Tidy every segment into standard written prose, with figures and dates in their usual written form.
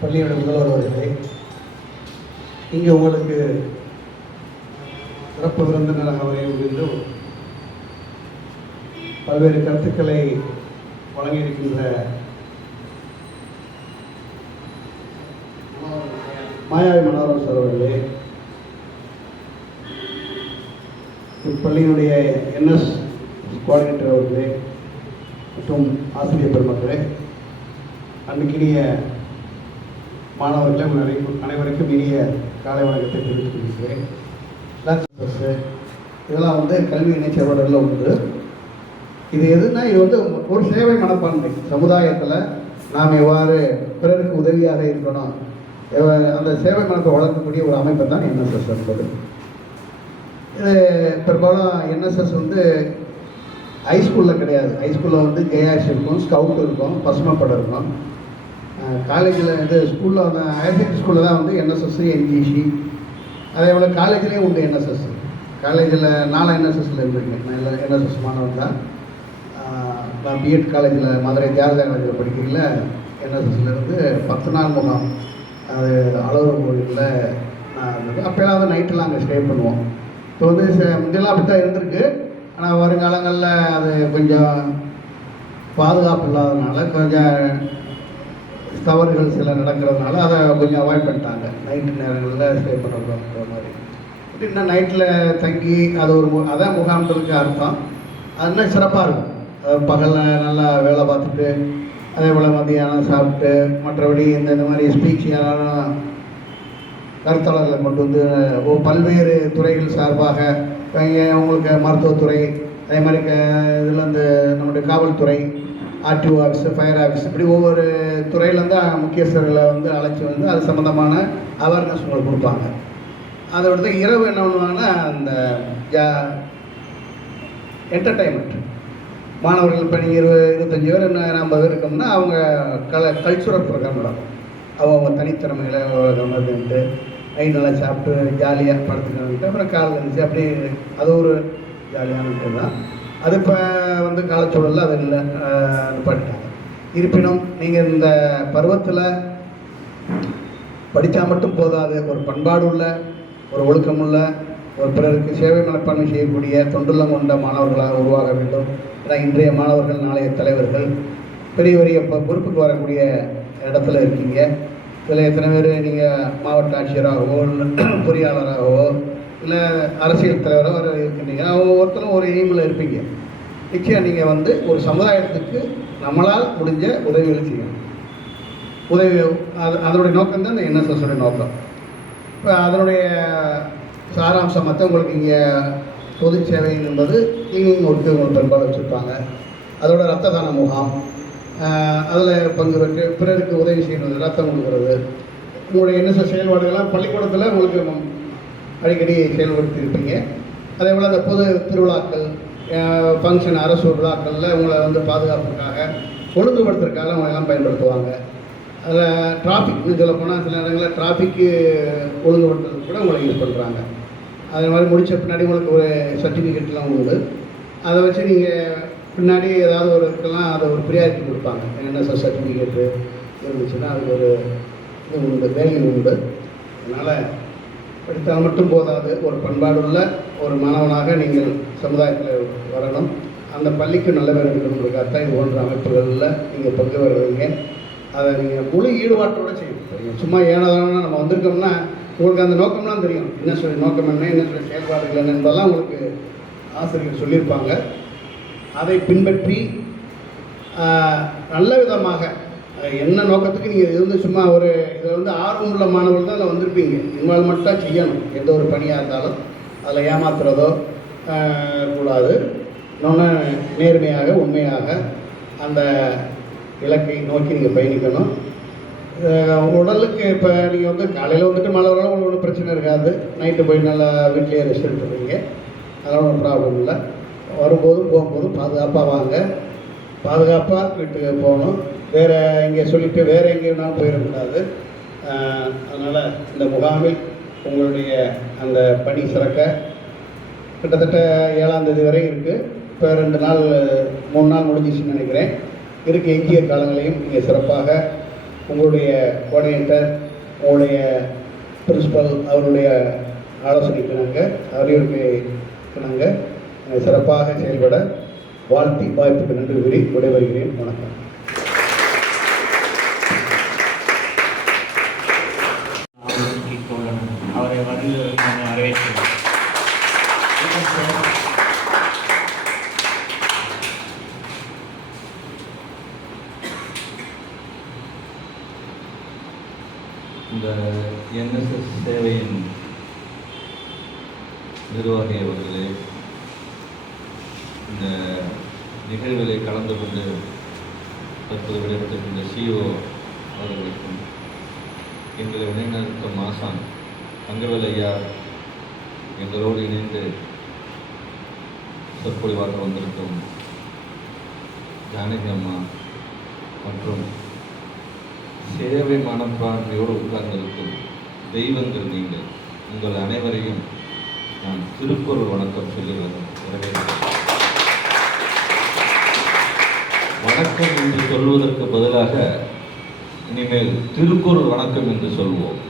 பள்ளியோட முதல்வர் அவர்களே, இங்கே உங்களுக்கு சிறப்பு விருந்தினராக வருகின்ற பல்வேறு கருத்துக்களை வழங்கியிருக்கின்ற மாயாவி மனோரன் சார் அவர்களே, இப்பள்ளியினுடைய என்எஸ் கோஆர்டினேட்டர் அவர்களே மற்றும் ஆசிரியர் பெருமக்களே, அன்றைக்கினிய மாணவர்களே, அனைவருக்கும் இனிய காலை வணக்கத்தை தெரிவித்துக் கொள்கிறேன். இதெல்லாம் கல்வி இணைச்சவர்களில் உண்டு. இது எதுனா, இது ஒரு சேவை மனப்பான்மை. சமுதாயத்தில் நாம் எவ்வாறு பிறருக்கு உதவியாக இருக்கணும், அந்த சேவை மனத்தை வளர்க்கக்கூடிய ஒரு அமைப்பை தான் என்எஸ்எஸ் என்பது. இது பெரும்பாலும் என்எஸ்எஸ் ஹைஸ்கூலில் கிடையாது. ஹைஸ்கூலில் கேஆர்ஸ் இருக்கும், ஸ்கவுட் இருக்கும், பசுமைப்படம் இருக்கும். காலேஜில் ஸ்கூலில் ஹையர் செகண்டரி ஸ்கூலில் தான் என்எஸ்எஸ், என்ஜிசி, அதே போல் காலேஜ்லேயும் உண்டு என்எஸ்எஸ். காலேஜில் 4 என்எஸ்எஸ்ஸில் இருந்திருக்கேன். நான் என்எஸ்எஸ் மாணவன் தான். நான் பிஎட் காலேஜில் மதுரை தியாகராஜ காலேஜில் படிக்கிறதுல என்எஸ்எஸ்லேருந்து 10 நாள் முகாம், அது அலுவலக கோயிலில் நான் இருந்தது. அப்போலாம் நைட்டெல்லாம் அங்கே ஸ்டே பண்ணுவோம். இப்போ முன்னெல்லாம் அப்படி தான் இருந்திருக்கு. ஆனால் வருங்காலங்களில் அது கொஞ்சம் பாதுகாப்பு இல்லாததுனால, கொஞ்சம் தவறுகள் சில நடக்கிறதுனால அதை கொஞ்சம் அவாய்ட் பண்ணிட்டாங்க. நைட்டு நேரங்களில் ஸ்டே பண்ணுற மாதிரி. இன்னும் நைட்டில் தங்கி அது அதான் முகாம்ன்றதுக்கு அர்த்தம். அது இன்னும் சிறப்பாக இருக்கும். பகலில் நல்லா வேலை பார்த்துட்டு, அதே போல் மத்தியானம் சாப்பிட்டு, மற்றபடி இந்த மாதிரி ஸ்பீச் யாரும் கருத்தாளர்களை கொண்டு பல்வேறு துறைகள் சார்பாக உங்களுக்கு மருத்துவத்துறை, அதே மாதிரி இதில் நம்முடைய காவல்துறை, ஆர்டிஓ ஆஃபீஸு, ஃபயர் ஆஃபீஸ், இப்படி ஒவ்வொரு துறையிலேருந்து முக்கியஸ்தர்களை அழைச்சி அது சம்மந்தமான அவேர்னஸ் உங்களுக்கு கொடுப்பாங்க. அதை விட இரவு என்ன பண்ணுவாங்கன்னா, அந்த என்டர்டைன்மெண்ட் மாணவர்கள் இப்போ நீங்கள் 25 பேர் 50 பேர் இருக்கோம்னா, அவங்க கல்ச்சுரல் ப்ரோக்ராம் நடக்கும். அவங்க தனித்திறமைகளை கவர்மெண்ட்டு நைட் நல்லா சாப்பிட்டு ஜாலியாக படுத்துக்கிட்டு அப்புறம் காலையில் இருந்துச்சு. அப்படி அது ஒரு ஜாலியான விஷயம் தான். அது இப்போ காலச்சூழலில் அது இல்லை, நிப்பாட்டிட்டாங்க. இருப்பினும் நீங்கள் இந்த பருவத்தில் படித்தா மட்டும் போதாது. ஒரு பண்பாடு உள்ள, ஒரு ஒழுக்கமுள்ள, ஒரு பிறருக்கு சேவை மனப்பான்மை செய்யக்கூடிய தொண்டுள்ளம் கொண்ட மாணவர்களாக உருவாக வேண்டும். ஏன்னா இன்றைய மாணவர்கள் நாளைய தலைவர்கள். பெரிய பெரிய பொறுப்புக்கு வரக்கூடிய இடத்துல இருக்கீங்க. இதில் எத்தனை பேர் நீங்கள் மாவட்ட ஆட்சியராகவோ, பொறியாளராகவோ, இல்லை அரசியல் தலைவராக இருக்கின்றீங்க. ஒவ்வொருத்தரும் ஒரு எய்மில் இருப்பீங்க. நிச்சயம் நீங்கள் ஒரு சமுதாயத்துக்கு நம்மளால் முடிஞ்ச உதவிகளை செய்யணும். அதனுடைய நோக்கம் தான் இந்த என்எஸ்எஸோடைய நோக்கம். இப்போ அதனுடைய சாராம்சம் உங்களுக்கு இங்கே பொது சேவை என்பது கிளீனிங் ஒர்க்கு உங்களுக்கு பெரும்பாலும் வச்சுருப்பாங்க. அதோட ரத்த தான முகாம், அதில் பங்கு பெற்று பிறருக்கு உதவி செய்யறது, ரத்தம் கொடுக்குறது, உங்களுடைய என்எஸ்எஸ் செயல்பாடுகள்லாம் பள்ளிக்கூடத்தில் உங்களுக்கு அடிக்கடி செயல்படுத்தியிருப்பீங்க. அதே போல் அந்த பொது திருவிழாக்கள், ஃபங்க்ஷன், அரசு விழாக்களில் உங்களை பாதுகாப்புக்காக, ஒழுங்குபடுத்துறதுக்காக அவங்களெல்லாம் பயன்படுத்துவாங்க. அதில் டிராஃபிக்னு சொல்ல போனால் சில நேரங்களில் டிராஃபிக்கு ஒழுங்குபடுத்துறதுக்கு கூட உங்களை யூஸ் பண்ணுறாங்க. அதே மாதிரி முடித்த பின்னாடி உங்களுக்கு ஒரு சர்டிஃபிகேட்லாம் உண்டு. அதை வச்சு நீங்கள் பின்னாடி ஏதாவது ஒரு இதுக்கெல்லாம் அதை ஒரு ப்ரியாரிட்டி கொடுப்பாங்க. என்எஸ்எஸ் சர்டிஃபிகேட்டு இருந்துச்சுன்னா அதுக்கு ஒரு இது உண்டு, வேல்யூ உண்டு. அதனால் படித்தால் மட்டும் போதாது. ஒரு பண்பாடுள்ள ஒரு மாணவனாக நீங்கள் சமுதாயத்தில் வரணும். அந்த பள்ளிக்கு நல்ல பேர் இருக்கணுங்கிறதுக்காக இது போன்ற அமைப்புகளில் நீங்கள் பங்கு வருவீங்க. அதை நீங்கள் முழு ஈடுபாட்டோடு செய்யணும். சும்மா ஏனதான நம்ம வந்திருக்கோம்னா உங்களுக்கு அந்த நோக்கம்லாம் தெரியும். என்ன சொல்லி நோக்கம் என்ன சொல்லி செயல்பாடுகள் என்ன என்பதெல்லாம் உங்களுக்கு ஆசிரியர்கள் சொல்லியிருப்பாங்க. அதை பின்பற்றி நல்ல விதமாக என்ன நோக்கத்துக்கு நீங்கள் சும்மா ஒரு இதில் ஆர்வம் உள்ள மாணவர்கள் தான் அதில் வந்திருப்பீங்க. இன்வால்மெண்ட்டாக செய்யணும். எந்த ஒரு பணியாக இருந்தாலும் அதில் ஏமாத்துறதோ கூடாது. இன்னொன்று நேர்மையாக, உண்மையாக அந்த இலக்கை நோக்கி நீங்கள் பயணிக்கணும். உடலுக்கு இப்போ நீங்கள் காலையில் மழை வரலாம் உங்களுக்கு ஒன்றும் பிரச்சனை இருக்காது. நைட்டு போய் நல்லா வீட்டிலேயே ரெஸ்ட் எடுத்துருவீங்க. அதெல்லாம் ஒன்றும் ப்ராப்ளம் இல்லை. வரும்போதும் போகும்போதும் பாதுகாப்பாக வாங்க. பாதுகாப்பாக வீட்டுக்கு போகணும். வேறு இங்கே சொல்லிவிட்டு வேறு எங்கேனாலும் போயிடக்கூடாது. அதனால் இந்த முகாமில் உங்களுடைய அந்த பணி சிறக்க கிட்டத்தட்ட 7ஆம் தேதி வரை இருக்குது. இப்போ 2 நாள் 3 நாள் முடிஞ்சிச்சுன்னு நினைக்கிறேன். எஞ்சிய காலங்களையும் நீங்கள் சிறப்பாக உங்களுடைய கோஆர்டினேட்டர், உங்களுடைய பிரின்சிபல் அவருடைய ஆலோசனைக்கு நாங்கள் அறிவுரைக்கு நாங்கள் சிறப்பாக செயல்பட வாழ்த்தி வாய்ப்புக்கு நன்றி கூறி விடைபெறுகிறேன். வணக்கம். அவரை வந்து நாங்கள் வரவேற்கிறோம். இந்த என்எஸ்எஸ் சேவையின் நிர்வாகி அவர்களே, இந்த நிகழ்வுகளை கலந்து கொண்டு தற்போது விடைபெற்றிருக்கின்ற சிஓ அவர்களுக்கும், எங்களை இணைந்திருக்கும் ஆசான் தங்கவேல் ஐயா, எங்களோடு இணைந்து சொற்பொழிவாக வந்திருக்கும் ஜானகி அம்மா மற்றும் சேவை மனப்பான்மையோடு உட்கார்ந்திருக்கும் தெய்வங்கள் நீங்கள், உங்கள் அனைவரையும் நான் திருக்குறள் வணக்கம் சொல்லி வரவேற்கிறேன். வணக்கம் என்று சொல்வதற்கு பதிலாக இனிமேல் திருக்குறள் வணக்கம் என்று சொல்வோம்.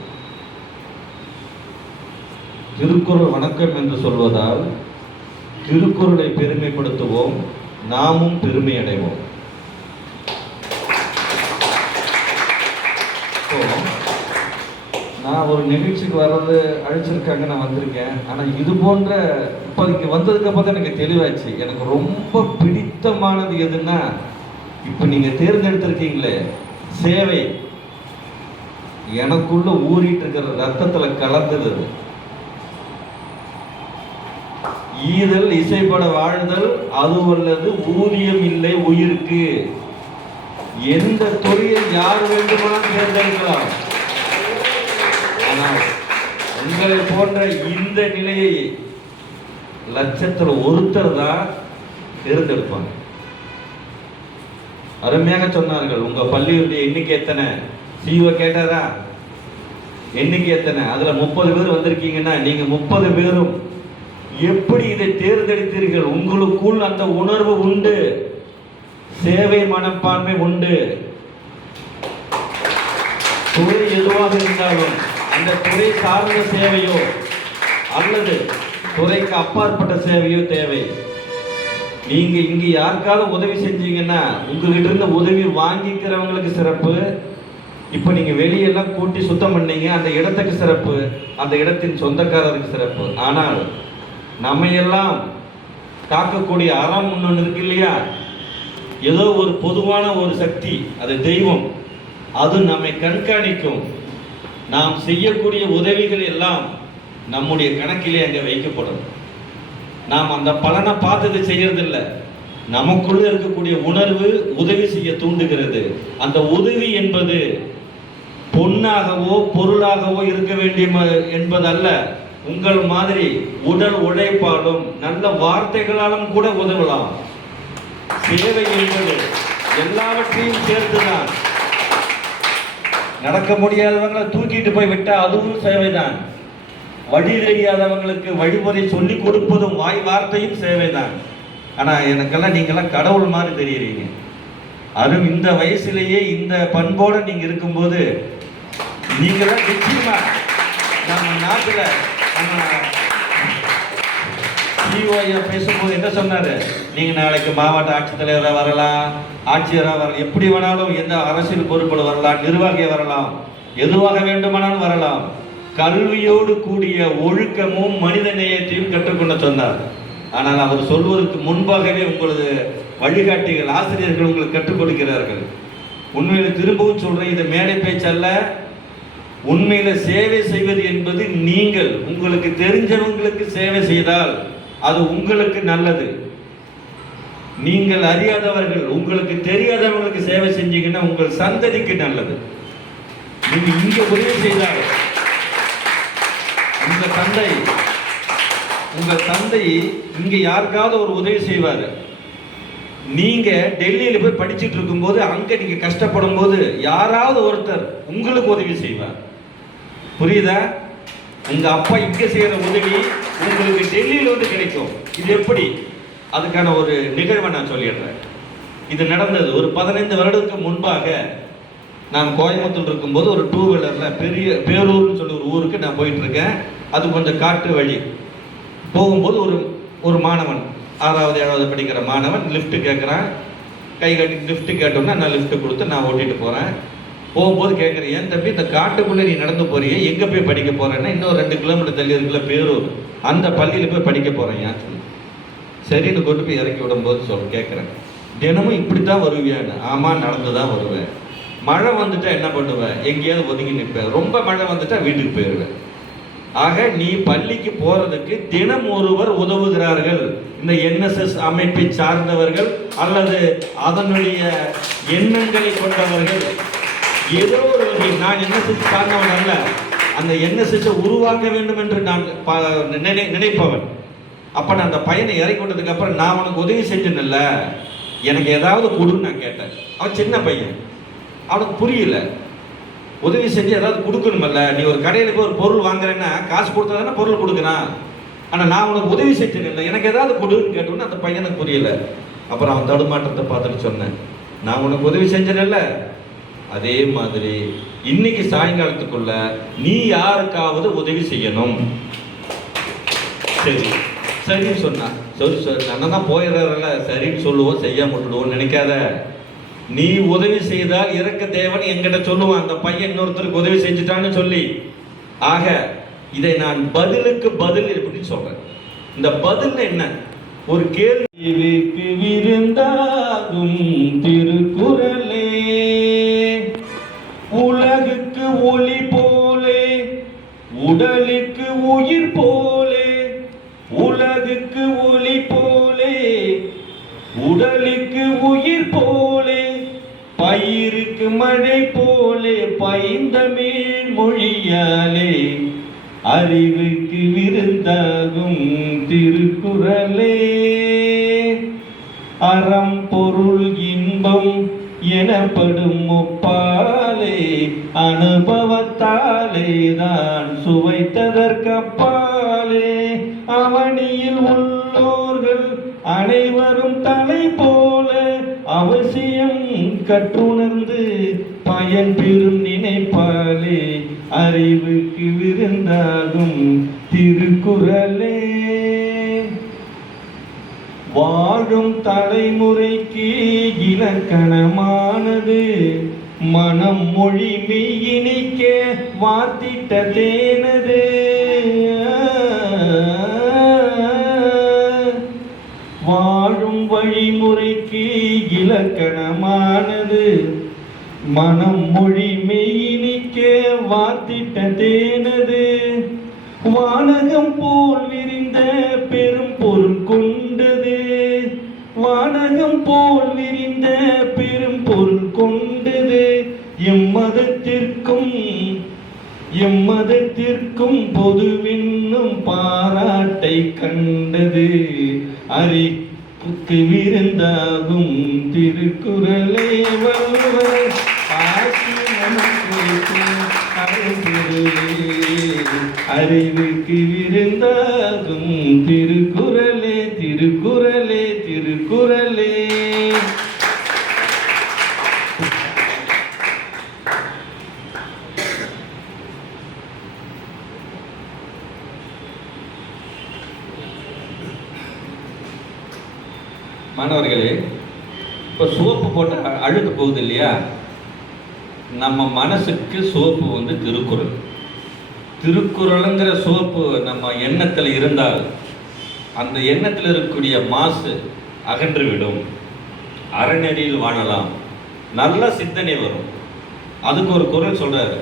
திருக்குறள் வணக்கம் என்று சொல்வதால் திருக்குறளை பெருமைப்படுத்துவோம், நாமும் பெருமை அடைவோம். நான் ஒரு நிகழ்ச்சிக்கு வர்றது அழைச்சிருக்காங்க, நான் வந்திருக்கேன். ஆனால் இது போன்ற இப்போ இங்கே வந்ததுக்கு அப்புறம் தான் எனக்கு தெளிவாச்சு. எனக்கு ரொம்ப பிடித்தமானது எதுன்னா, இப்போ நீங்கள் தேர்ந்தெடுத்திருக்கீங்களே சேவை, எனக்குள்ள ஊறிட்டு இருக்கிற ரத்தத்தில் கலந்தது. ஈதல் இசைப்பட வாழ்தல் அது அல்லது ஊதியம் இல்லை உயிருக்கு. எந்த தொழில் யார் வேண்டுமானாலும் தேர்ந்தெடுக்கலாம். ஆனால் உங்களை போன்ற இந்த நிலையை லட்சத்தில் ஒருத்தர் தான் தேர்ந்தெடுப்பாங்க. அருமையாக சொன்னார்கள். உங்க பள்ளியுடைய எண்ணிக்கை எத்தனை? சிஓ கேட்டாரா எண்ணிக்கை எத்தனை? அதுல 30 பேர் வந்திருக்கீங்கன்னா நீங்க 30 பேரும் எப்படி இதை தேர்ந்தெடுத்தீர்கள்? உங்களுக்குள் அந்த உணர்வு உண்டு, சேவை மனப்பான்மை உண்டு. துறை எதுவாக இருந்தாலும் அந்த துறை சார்ந்த சேவையோ அல்லது துறைக்கு அப்பாற்பட்ட சேவையோ தேவை. நீங்க இங்க யாருக்காவது உதவி செஞ்சீங்கன்னா உங்ககிட்ட இருந்த உதவி வாங்கிக்கிறவங்களுக்கு சிறப்பு. இப்ப நீங்க வெளியெல்லாம் கூட்டி சுத்தம் பண்ணீங்க, அந்த இடத்துக்கு சிறப்பு, அந்த இடத்தின் சொந்தக்காரருக்கு சிறப்பு. ஆனால் நம்ம எல்லாம் காக்கக்கூடிய அறம் ஒன்று இருக்கு இல்லையா? ஏதோ ஒரு பொதுவான ஒரு சக்தி, அது தெய்வம், அது நம்மை கண்காணிக்கும். நாம் செய்யக்கூடிய உதவிகள் எல்லாம் நம்முடைய கணக்கிலே அங்கே வைக்கப்படும். நாம் அந்த பலனை பார்த்தது செய்யறதில்லை. நமக்குள்ள இருக்கக்கூடிய உணர்வு உதவி செய்ய தூண்டுகிறது. அந்த உதவி என்பது பொன்னாகவோ பொருளாகவோ இருக்க வேண்டிய என்பதல்ல. உங்கள் மாதிரி உடல் உழைப்பாலும் நல்ல வார்த்தைகளாலும் கூட உதவலாம். சேவை என்பது எல்லாவற்றையும் சேர்த்துதான். நடக்க முடியாதவங்களை தூக்கிட்டு போய் விட்டா அதுவும் சேவைதான். வழி தெரியாதவங்களுக்கு வழிமுறை சொல்லி கொடுப்பதும் வாய் வார்த்தையும் சேவைதான். ஆனா எனக்கெல்லாம் நீங்கெல்லாம் கடவுள் மாதிரி தெரியுறீங்க. அதுவும் இந்த வயசுலேயே இந்த பண்போடு நீங்க இருக்கும்போது நீங்களாம் நிச்சயமா நம்ம நாட்டுல நம்ம சிஓஐயா பேசும்போது என்ன சொன்னாரு? நீங்க நாளைக்கு மாவட்ட ஆட்சித்தலைவராக வரலாம், ஆட்சியராக வரலாம், எப்படி வேணாலும் எந்த அரசியல் பொறுப்பில் வரலாம், நிர்வாகியாக வரலாம், எதுவாக வேண்டுமானாலும் வரலாம். கல்வியோடு கூடிய ஒழுக்கமும் மனித நேயத்தையும் கற்றுக்கொள்ள சொன்னார். ஆனால் அவர் சொல்வதற்கு முன்பாகவே உங்களது வழிகாட்டிகள் ஆசிரியர்கள் உங்களுக்கு கற்றுக் கொடுக்கிறார்கள். உண்மையில திரும்பவும் சொல்றேன், இது மேடை பேச்சல்ல. உண்மையில சேவை செய்வது என்பது நீங்கள் உங்களுக்கு தெரிஞ்சவங்களுக்கு சேவை செய்தால் அது உங்களுக்கு நல்லது. நீங்கள் அறியாதவர்கள் உங்களுக்கு தெரியாதவங்களுக்கு சேவை செஞ்சீங்கன்னா உங்கள் சந்ததிக்கு நல்லது. நீங்க இங்க உதவி செய்தால் உங்க தந்தை இங்க யாருக்காவது ஒரு உதவி செய்வாரு. நீங்க டெல்லியில போய் படிச்சுட்டு இருக்கும்போது அங்க நீங்க கஷ்டப்படும் போது யாராவது ஒருத்தர் உங்களுக்கு உதவி செய்வார். புரியுதா? உங்க அப்பா இங்க செய்யற உதவி உங்களுக்கு டெல்லியில வந்து கிடைக்கும். இது எப்படி? அதுக்கான ஒரு நிகழ்வை நான் சொல்லிடுறேன். இது நடந்தது ஒரு 15 வருடத்துக்கு முன்பாக. நான் கோயம்புத்தூர் இருக்கும்போது ஒரு 2 வீலரில் பெரிய பேரூர்னு சொல்லி ஒரு ஊருக்கு நான் போயிட்டு இருக்கேன். அது கொஞ்சம் காட்டு வழி. போகும்போது ஒரு மாணவன் 6வது 7வது படிக்கிற மாணவன் லிஃப்ட் கேட்குறான். கை கட்டி லிஃப்ட் கேட்டோம்னா நான் லிஃப்ட் கொடுத்து நான் ஓட்டிட்டு போகிறேன். போகும்போது கேட்குறேன், ஏன் தம்பி இந்த காட்டுக்குள்ளே நீ நடந்து போறியே, எங்கே போய் படிக்க போகிறேன்னா, இன்னும் 2 கிலோமீட்டர் தள்ளி இருக்குல்ல பேரூர், அந்த பள்ளியில் போய் படிக்க போகிறேன் ஏன் சொல்லி. சரின்னு கொண்டு போய் இறக்கி விடும்போது கேட்குறேன், தினமும் இப்படி தான் வருவியான்னு. ஆமாம், நடந்து தான் வருவேன். மழை வந்துட்டா என்ன பண்ணுவேன், எங்கேயாவது ஒதுங்கி நிற்பேன். ரொம்ப மழை வந்துட்டா வீட்டுக்கு போயிடுவேன். ஆக நீ பள்ளிக்கு போறதுக்கு தினம் ஒருவர் உதவுகிறார்கள். இந்த NSS அமைப்பை சார்ந்தவர்கள் அல்லது அதனுடைய எண்ணங்களை கொண்டவர்கள். ஏதோ ஒரு வகை நான் NSS சார்ந்தவன் அல்ல, அந்த NSS உருவாக்க வேண்டும் என்று நான் நினைப்பவன். அப்ப நான் அந்த பையனை இறக்கி விட்டதுக்கு அப்புறம் நான் உனக்கு உதவி செஞ்சேன்ல, எனக்கு ஏதாவது கொடுன்னு நான் கேட்டேன். அவன் சின்ன பையன், அவனுக்கு புரியல. உதவி செஞ்சு ஏதாவது கொடுக்கணுமல்ல. நீ ஒரு கடையில் போய் ஒரு பொருள் வாங்குறேன்னா காசு கொடுத்தா தானே பொருள் கொடுக்குறான். ஆனால் நான் உனக்கு உதவி செஞ்சேன் இல்லை, எனக்கு ஏதாவது கொடுன்னு கேட்டோன்னு அந்த பையனுக்கு புரியல. அப்புறம் அவன் தடுமாற்றத்தை பார்த்துட்டு சொன்னேன், நான் உனக்கு உதவி செஞ்சேன்ல, அதே மாதிரி இன்னைக்கு சாயங்காலத்துக்குள்ள நீ யாருக்காவது உதவி செய்யணும். சரி சரின்னு சொன்னான். சரி நான் தான் போயிடுறதில்ல, சரின்னு சொல்லுவோம், செய்யாம விட்டுடுவோம் நினைக்காத. நீ உதவி செய்தால் இறக்க தேவன் என்கிட்ட சொல்லுவான், அந்த பையன் இன்னொருத்தருக்கு உதவி செஞ்சுட்டான்னு சொல்லி. ஆக இதை நான் பதிலுக்கு பதில் எப்படின்னு சொல்றேன். இந்த பதில் என்ன, ஒரு கேள்விக்கு விருந்தாகும் திருக்குறளே, உலகுக்கு ஒளி போலே உடலுக்கு உயிர் போலே, உலகுக்கு ஒளி போலே உடலுக்கு உயிர் போலே, பயிருக்கு மழை போலே பைந்தமிழ் மொழியாலே, அறிவுக்கு விருந்தாகும் திருக்குறளே, அறம் பொருள் இன்பம் எனப்படும் முப்பாலே, அனுபவத்தாலே தான் சுவைத்ததற்கப்பாலே, அவனியில் உள்ளோர்கள் அனைவரும் தலை போல அவசியம் கற்றுணர்ந்து பயன் பெறும் நினைப்பாலே, அறிவுக்கு விருந்தாகும் திருக்குறளே, வாழும் தலைமுறைக்கு இலக்கணமானது, மனம் மொழி மெய்யினிக்க வாத்திட்ட தேனது, வாழும் வழிமுறைக்கு இலக்கணமானது, மனம் மொழி மெய்யினிக்க வாத்திட்ட தேனது, வானகம் போல் விரிந்த பெரும் பொருள் கொண்டது, வானகம் போல் விரிந்த பெரும் பொருள் கொண்டது, எம்மதத்திற்கும் பொதுவென்னும் பாராட்டை கண்டது, அறிவுக்கு விருந்தாகும் திருக்குறளே, வள்ளுவர் ஆக்கி நமக்கு அறிவுக்கு விருந்தாகும் திருக்குறளே, திருக்குறளே, திருக்குறளே. மாணவர்களே, இப்போ சோப்பு போட்ட அழுக்கு போகுது இல்லையா, நம்ம மனசுக்கு சோப்பு வந்து திருக்குறள். திருக்குறளுங்கிற சோப்பு நம்ம எண்ணத்தில் இருந்தால் அந்த எண்ணத்தில் இருக்கக்கூடிய மாசு அகன்றுவிடும், அறநெறியில் வாழலாம், நல்ல சிந்தனை வரும். அதுக்கு ஒரு குறள் சொல்றாரு,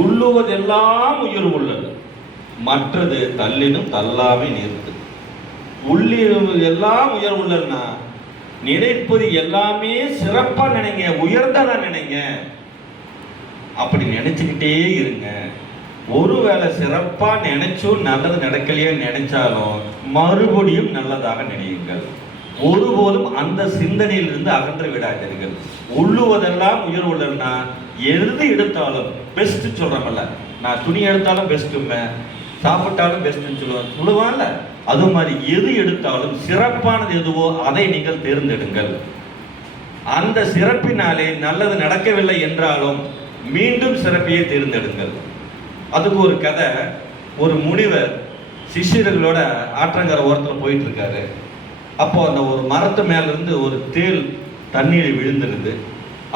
உள்ளுவதெல்லாம் உயிர் உள்ளது, மற்றது தள்ளினும் தள்ளாமை நிறுத்து. உள்ளிருவது எல்லாம் உயர் உள்ளதுன்னா நினைப்பது எல்லாமே சிறப்பா நினைங்க, உயர்ந்ததா நினைங்க. அப்படி நினைச்சுக்கிட்டே இருங்க. ஒருவேளை சிறப்பா நினைச்சும் நல்லது நடக்கலையே நினைச்சாலும் மறுபடியும் நல்லதாக நினையுங்கள். ஒருபோதும் அந்த சிந்தனையிலிருந்து அகன்று விடாதீர்கள். உள்ளுவதெல்லாம் உயர் உள்ளதுன்னா எது எடுத்தாலும் பெஸ்ட் சொல்றமல்ல, நான் துணி எடுத்தாலும் பெஸ்ட்டுமே, சாப்பிட்டாலும் பெஸ்ட்னு சொல்லுவான்ல, அது மாதிரி எது எடுத்தாலும் சிறப்பானது எதுவோ அதை நீங்கள் தேர்ந்தெடுங்கள். அந்த சிறப்பினாலே நல்லது நடக்கவில்லை என்றாலும் மீண்டும் சிறப்பையே தேர்ந்தெடுங்கள். அதுக்கு ஒரு கதை. ஒரு முனிவர் சிஷ்யர்களோட ஆற்றங்கரை ஓரத்தில் போயிட்டு இருக்காரு. அப்போ அந்த ஒரு மரத்து மேல இருந்து ஒரு தேள் தண்ணீர் விழுந்துருது.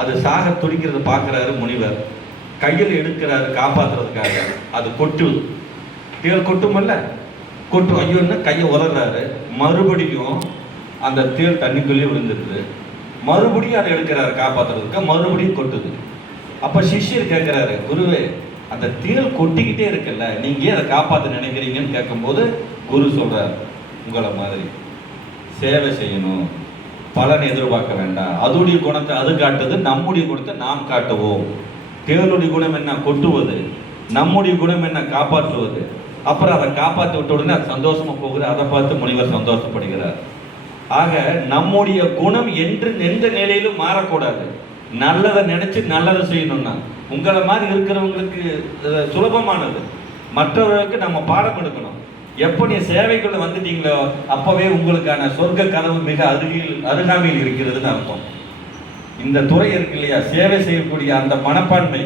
அது சாக துடிக்கிறத பார்க்குறாரு முனிவர். கையில் எடுக்கிறாரு காப்பாற்றுறதுக்காக. அது கொட்டுது. தேள் கொட்டுமல்ல, கொட்டும். ஐயோன்னு கையை உதறாரு. மறுபடியும் அந்த தேள் தண்ணிக்குள்ளேயே விழுந்துருது. மறுபடியும் அதை எடுக்கிறாரு காப்பாற்றுறதுக்கு. மறுபடியும் கொட்டுது. அப்போ சிஷ்யர் கேட்குறாரு, குருவே அந்த தேள் கொட்டிக்கிட்டே இருக்குல்ல, நீங்க ஏன் அதை காப்பாற்ற நினைக்கிறீங்கன்னு கேட்கும்போது குரு சொல்றார், உங்களை மாதிரி சேவை செய்யணும், பலன் எதிர்பார்க்க வேண்டாம். அதுடைய குணத்தை அது காட்டுது, நம்முடைய குணத்தை நாம் காட்டுவோம். தேவனுடைய குணம் என்ன? கொட்டுவது. நம்முடைய குணம் என்ன? காப்பாற்றுவது. அப்புறம் அதை காப்பாற்றி விட்ட உடனே அது சந்தோஷமா போகுது. அதை பார்த்து முனிவர் சந்தோஷப்படுகிறார். ஆக நம்முடைய குணம் என்று எந்த நிலையிலும் மாறக்கூடாது. நல்லதை நினைச்சு நல்லதை செய்யணும்னா உங்களை மாதிரி இருக்கிறவங்களுக்கு சுலபமானது. மற்றவர்களுக்கு நம்ம பாடம் கொடுக்கணும். எப்போ நீ சேவைக்குள்ள வந்துட்டீங்களோ அப்பவே உங்களுக்கான சொர்க்க கதவு மிக அருகாமையில் இருக்கிறதுன்னு அர்த்தம். இந்த துறை இருக்கு இல்லையா, சேவை செய்யக்கூடிய அந்த மனப்பான்மை,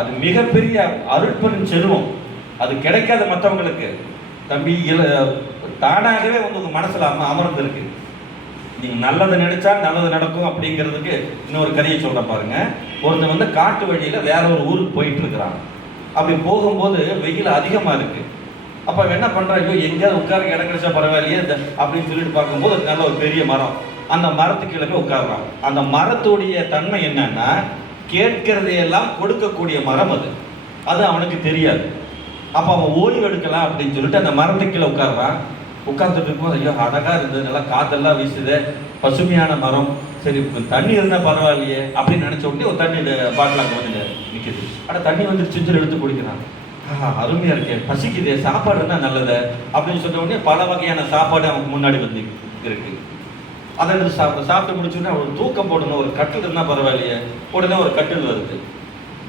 அது மிகப்பெரிய அருட்பெரும் செல்வம். அது கிடைக்காத மற்றவங்களுக்கு. தம்பி தானாகவே உங்க மனசுல அமர்ந்திருக்கு. நீங்க நல்லதை நினைச்சா நல்லது நடக்கும் அப்படிங்கிறதுக்கு இன்னொரு கதையை சொல்றேன் பாருங்க. ஒருத்தன் வந்து காட்டு வழியில வேற ஒரு ஊருக்கு போயிட்டு இருக்கிறான். அப்படி போகும்போது வெயில் அதிகமா இருக்கு. அப்ப என்ன பண்றான், ஐயோ எங்கேயாவது உட்கார இடம் கிடைச்சா பரவாயில்லையே அப்படின்னு சொல்லிட்டு பார்க்கும்போது அது நல்ல ஒரு பெரிய மரம். அந்த மரத்துக்கு கீழே போய் உட்கார்றான். அந்த மரத்துடைய தன்மை என்னன்னா, கேட்கிறதையெல்லாம் கொடுக்கக்கூடிய மரம் அது. அது அவனுக்கு தெரியாது. அப்ப அவன் ஓய்வு எடுக்கலாம் அப்படின்னு சொல்லிட்டு அந்த மரத்துக்கு கீழே உட்கார்றான். உட்கார்ந்துட்டு இருக்கும்போது ஐயோ அழகா இருந்தது, நல்லா காத்தெல்லாம் வீசுது, பசுமையான மரம், சரி தண்ணி இருந்தா பரவாயில்லையே அப்படின்னு நினைச்ச உடனே ஒரு தண்ணி பாட்டில் அங்கே வந்து நிற்குது. ஆனால் தண்ணி வந்துருச்சுன்னு எடுத்து குடிக்கிறான். அருமையா இருக்கேன், பசிக்குதே, சாப்பாடு இருந்தா நல்லது அப்படின்னு சொன்ன உடனே பல வகையான சாப்பாடு அவனுக்கு முன்னாடி வந்து இருக்கு. அதை எடுத்து சாப்பிட்டு முடிச்சோடனே ஒரு தூக்கம் போடணும், ஒரு கட்டில் இருந்தா பரவாயில்லையே. உடனே ஒரு கட்டில் வருது.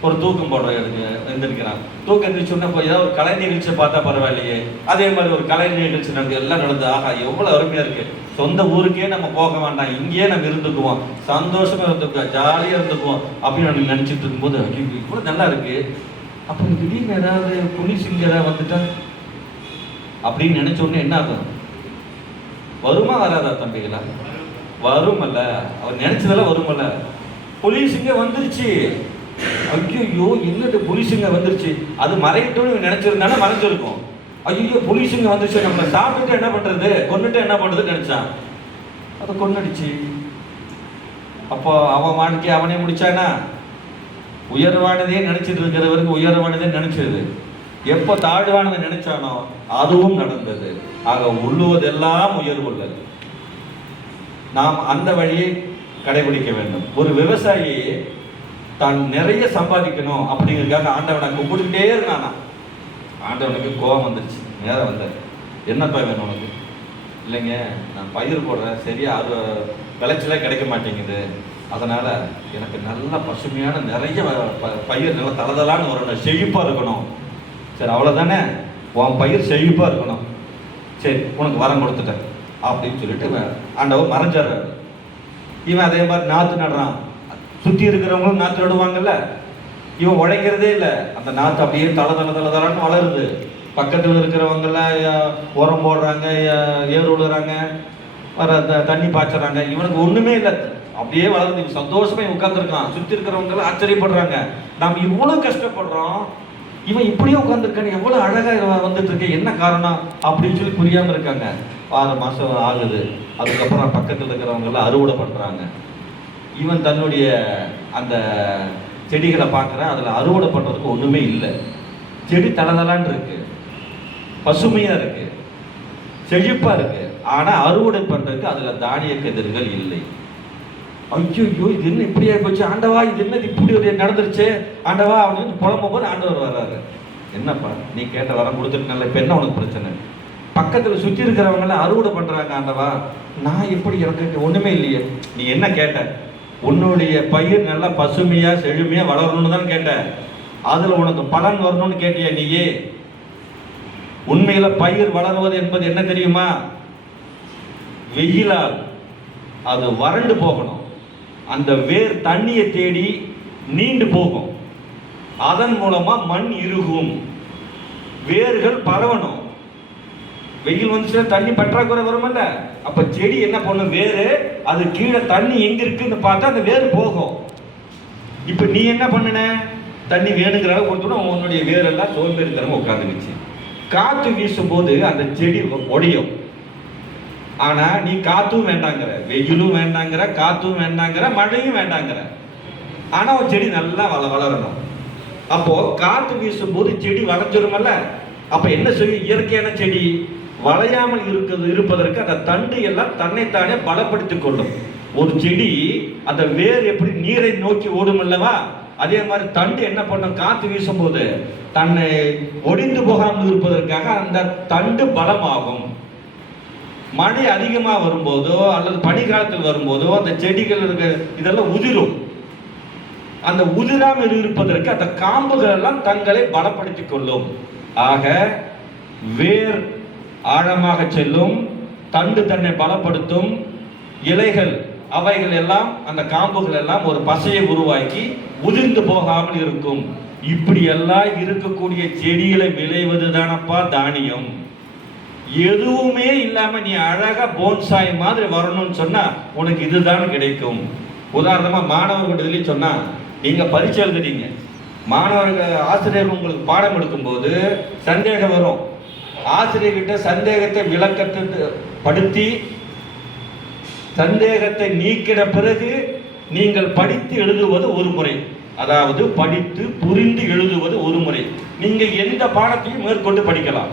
ஒரு தூக்கம் போடுற எழுந்திருக்கிறான். தூக்கம் எழுந்திரிச்சோன்னா போய் ஏதாவது ஒரு கலை நிகழ்ச்சியை பார்த்தா பரவாயில்லையே. அதே மாதிரி ஒரு கலை நிகழ்ச்சி நடந்து எல்லாம் நடந்து, ஆகா எவ்வளவு அருமையா இருக்கு, சொந்த ஊருக்கே நம்ம போக வேண்டாம், இங்கேயே நம்ம இருந்துக்குவோம், சந்தோஷமா இருந்துக்குவோம், ஜாலியா இருந்துக்குவோம் அப்படின்னு நினைச்சிட்டு இருக்கும்போது இவ்வளவு நல்லா இருக்கு. அப்புறம் திடீர்னு ஏதாவது புலி சிங்கரா வந்துட்டா அப்படின்னு நினைச்ச உடனே என்ன ஆகும்? வருமா வராதா தம்பிகளா? வருமல்ல. அவர் நினைச்சதெல்லாம் வருமல்ல. புலி சிங்கம் வந்துருச்சு. ஐயோ என்னது புலிசுங்க வந்துருச்சு. அது மறையட்டும்னு நினைச்சிருந்தாலும் மறைஞ்சிருக்கும். ஐயோ புலிசுங்க வந்துருச்சு, நம்ம சாப்பிட்டுட்டு என்ன பண்றது, கொண்டுட்டு என்ன பண்றதுன்னு நினைச்சான். அதை கொண்டுடுச்சு. அப்போ அவன் வாழ்க்கை அவனே முடிச்சானா? உயர்வானதே நினைச்சிட்டு இருக்கிறவருக்கு உயர்வானதே நினைச்சது. எப்போ தாழ்வானதை நினைச்சானோ அதுவும் நடந்தது. ஆக உள்ளுவதெல்லாம் உயர்வு உள்ளது. நாம் அந்த வழியை கடைபிடிக்க வேண்டும். ஒரு விவசாயி தான் நிறைய சம்பாதிக்கணும் அப்படிங்கிறதுக்காக ஆண்டவனை கும்பிட்டுட்டே இருந்தானா. ஆண்டவனுக்கு கோபம் வந்துருச்சு. நேரம் வந்தார், என்னப்பா வேணும் உனக்கு? இல்லைங்க நான் பயிர் போடுறேன், சரியா அது விளைச்சலே கிடைக்க மாட்டேங்குது, அதனால எனக்கு நல்ல பசுமையான நிறைய பயிர் நல்லா தளதலான்னு வரணும், செழிப்பாக இருக்கணும். சரி அவ்வளோதானே, உன் பயிர் செழிப்பாக இருக்கணும், சரி உனக்கு வரம் கொடுத்துட்டேன் அப்படின்னு சொல்லிட்டு ஆண்டவன் மறைஞ்சார். இவன் அதே மாதிரி நாற்று நடுறான். சுற்றி இருக்கிறவங்களும் நாற்று நடுவாங்கல்ல, இவன் உழைக்கிறதே இல்லை. அந்த நாற்று அப்படியே தளதலான்னு வளருது. பக்கத்தில் இருக்கிறவங்கெல்லாம் உரம் போடுறாங்க, ஏறு விடுறாங்க, வர தண்ணி பாய்ச்சுறாங்க. இவனுக்கு ஒன்றுமே இல்லை, அப்படியே வளருது. இவன் சந்தோஷமா உட்காந்துருக்கான். சுற்றி இருக்கிறவங்கெல்லாம் ஆச்சரியப்படுறாங்க, நாம் இவ்வளோ கஷ்டப்படுறோம், இவன் இப்படியே உட்காந்துருக்கான்னு, எவ்வளோ அழகாக வந்துட்டு இருக்கேன், என்ன காரணம் அப்படின்னு சொல்லி புரியாமல் இருக்காங்க. 6 மாதம் ஆகுது. அதுக்கப்புறம் பக்கத்தில் இருக்கிறவங்கெல்லாம் அறுவடை பண்ணுறாங்க. இவன் தன்னுடைய அந்த செடிகளை பார்க்குறான். அதில் அறுவடை பண்ணுறதுக்கு ஒன்றுமே இல்லை. செடி தளதலான்னு இருக்கு, பசுமையாக இருக்கு, செழிப்பாக இருக்கு. ஆனால் அறுவடை பண்ணுறதுக்கு அதில் தானிய கதிர்கள் இல்லை. ஐயோ இது என்ன இப்படி ஆகி போச்சு ஆண்டவா, இது என்ன இப்படி ஒரு நடந்துருச்சு ஆண்டவா அப்படின்னு புலம்பும் போது ஆண்டவர் வர்றாரு. என்னப்பா நீ கேட்ட வரம் கொடுத்துருக்கல, இப்போ என்ன உனக்கு பிரச்சனை? பக்கத்தில் சுற்றி இருக்கிறவங்களாம் அறுவடை பண்ணுறாங்க ஆண்டவா, நான் எப்படி, எனக்கு ஒன்றுமே இல்லையே. நீ என்ன கேட்ட? உன்னுடைய பயிர் நல்லா பசுமையாக செழுமையாக வளரணும்னு தான் கேட்ட. அதில் உனக்கு பலன் வரணும்னு கேட்டிய நீயே. உண்மையில் பயிர் வளருவது என்பது என்ன தெரியுமா? வெயிலால் அது வறண்டு போகணும். அந்த வேர் தண்ணியை தேடி நீண்டு போகும். அதன் மூலமா மண் இறுகும், வேர்கள் பரவணும். வெயில் வந்துச்சுன்னா தண்ணி பற்றாக்குறை வருமல்ல, அப்ப செடி என்ன பண்ணும், வேறு அது கீழே தண்ணி எங்க இருக்குன்னு பார்த்தா அந்த வேர் போகும். இப்ப நீ என்ன பண்ணுன, தண்ணி வேணுங்கிற அளவு கொடுத்தோன்னா உன்னுடைய வேரெல்லாம் சோம்பேறித்தனமா உட்காந்துருச்சு. காற்று வீசும் போது அந்த செடி ஒடியும். ஆனா நீ காத்தும் வேண்டாங்கிற, வெயிலும் வேண்டாங்கிற, காத்தும் வேண்டாங்கிற, மழையும் வேண்டாங்கிற, ஆனா ஒரு செடி நல்லா வளரணும். அப்போ காற்று வீசும் போது செடி வளைஞ்சிருமல்ல. அப்ப என்ன செய்யும், இயற்கையான செடி வளையாமல் இருப்பதற்கு அந்த தண்டு எல்லாம் தன்னைத்தானே பலப்படுத்திக் கொள்ளும். ஒரு செடி அந்த வேர் எப்படி நீரை நோக்கி ஓடும் அல்லவா, அதே மாதிரி தண்டு என்ன பண்ணும், காற்று வீசும் போது தன்னை ஒடிந்து போகாமல் இருப்பதற்காக அந்த தண்டு பலமாகும். மழை அதிகமாக வரும்போதோ அல்லது பனிக்காலத்தில் வரும்போதோ அந்த செடிகள் இதெல்லாம் உதிரும். அந்த உதிராமல் இருப்பதற்கு அந்த காம்புகள் எல்லாம் தங்களை பலப்படுத்திக் கொள்ளும். ஆக வேர் ஆழமாக செல்லும், தண்டு தன்னை பலப்படுத்தும், இலைகள் அவைகள் எல்லாம் அந்த காம்புகள் எல்லாம் ஒரு பசையை உருவாக்கி உதிர்ந்து போகாமல் இருக்கும். இப்படி எல்லாம் இருக்கக்கூடிய செடிகளை விளைவது தானப்பா தானியம். எதுவுமே இல்லாம நீ அழகா போன்சாய் மாதிரி வரணும்னு சொன்னா உனக்கு இதுதான் கிடைக்கும். உதாரணமா மாணவர்கள் சொன்னா, நீங்க பரீட்சை எழுதுறீங்க, மாணவர்கள் ஆசிரியர் உங்களுக்கு பாடம் எடுக்கும் போது சந்தேகம் வரும். ஆசிரியர்கிட்ட சந்தேகத்தை விளக்கத்தை படுத்தி சந்தேகத்தை நீக்கிற பிறகு நீங்கள் படித்து எழுதுவது ஒரு முறை, அதாவது படித்து புரிந்து எழுதுவது ஒரு முறை. நீங்க எந்த பாடத்தையும் மேற்கொண்டு படிக்கலாம்,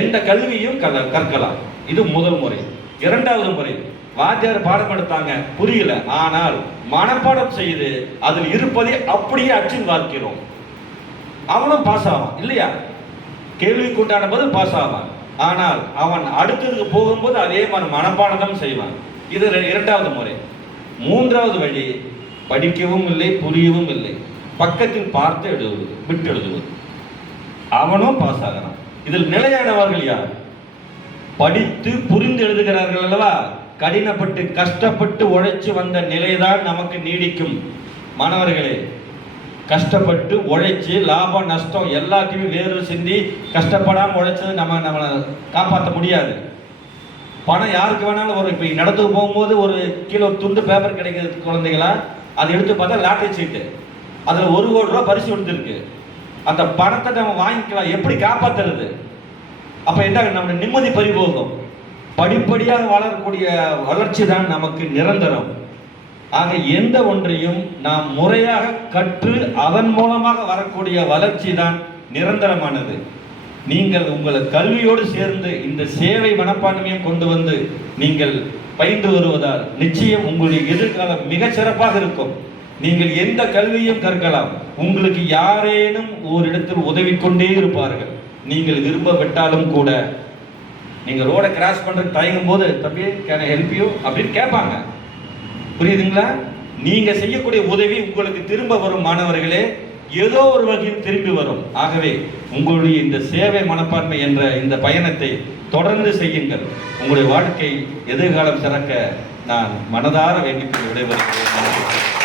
எந்த கல்வியும் கற்கலாம். இது முதல் முறை. இரண்டாவது முறை, வாத்தியார் பாடம் எடுத்தாங்க, புரியல, ஆனால் மனப்பாடம் செய்து அதில் இருப்பதை அப்படியே அச்சின் பார்க்கிறோம், அவனும் பாஸ் ஆவான் இல்லையா? கேள்விக்கு உண்டான பதில் பாஸ் ஆவான். ஆனால் அவன் அடுத்ததுக்கு போகும்போது அதே மாதிரி மனப்பாடம் தான் செய்வான். இது இரண்டாவது முறை. மூன்றாவது வழி, படிக்கவும் இல்லை, புரியவும் இல்லை, பக்கத்தில் பார்த்து எழுதுவது, விட்டு எழுதுவது, அவனும் பாஸ் ஆகிறான். இதில் நிலையானவர்கள் யார்? படித்து புரிந்து எழுதுகிறார்கள் அல்லவா? கடினப்பட்டு கஷ்டப்பட்டு உழைச்சு வந்த நிலைதான் நமக்கு நீடிக்கும். மாணவர்களே, கஷ்டப்பட்டு உழைச்சு லாபம் நஷ்டம் எல்லாத்தையுமே வேறு சிந்தி கஷ்டப்படாமல் உழைச்சது நம்மளை காப்பாற்ற முடியாது. பணம் யாருக்கு வேணாலும் ஒரு, இப்போ நடத்துக்கு போகும்போது ஒரு கீழே ஒரு துண்டு பேப்பர் கிடைக்கிறது குழந்தைங்களா, அதை எடுத்து பார்த்தா லாட்டரி சீட்டு, அதில் 1 கோடி ரூபா பரிசு கொடுத்துருக்கு. அந்த பணத்தை நம்ம வாங்கிக்கலாம், எப்படி காப்பாற்றுறது? அப்போ என்ன, நம்ம நிம்மதி பறிபோகும். படிப்படியாக வளரக்கூடிய வளர்ச்சி தான் நமக்கு நிரந்தரம். ஆக எந்த ஒன்றையும் நாம் முறையாக கற்று அதன் மூலமாக வரக்கூடிய வளர்ச்சி தான் நிரந்தரமானது. நீங்கள் உங்கள் கல்வியோடு சேர்ந்து இந்த சேவை மனப்பான்மையை கொண்டு வந்து நீங்கள் பயின்று வருவதால் நிச்சயம் உங்களுடைய எதிர்காலம் மிக சிறப்பாக இருக்கும். நீங்கள் எந்த கல்வியும் கற்கலாம், உங்களுக்கு யாரேனும் ஒரு இடத்தில் உதவி கொண்டே இருப்பார்கள். நீங்கள் விரும்ப விட்டாலும் கூட நீங்கள் ரோடை கிராஸ் பண்ணுறதுக்கு தயங்கும் போது, தம்பி கேன் ஐ ஹெல்ப் யூ அப்படின்னு கேட்பாங்க. புரியுதுங்களா? நீங்க செய்யக்கூடிய உதவி உங்களுக்கு திரும்ப வரும். மாணவர்களே, ஏதோ ஒரு வகையில் திரும்பி வரும். ஆகவே உங்களுடைய இந்த சேவை மனப்பான்மை என்ற இந்த பயணத்தை தொடர்ந்து செய்யுங்கள். உங்களுடைய வாழ்க்கை எதிர்காலம் சிறக்க நான் மனதார வேண்டிக் கொண்டு விடைபெறுகிறேன்.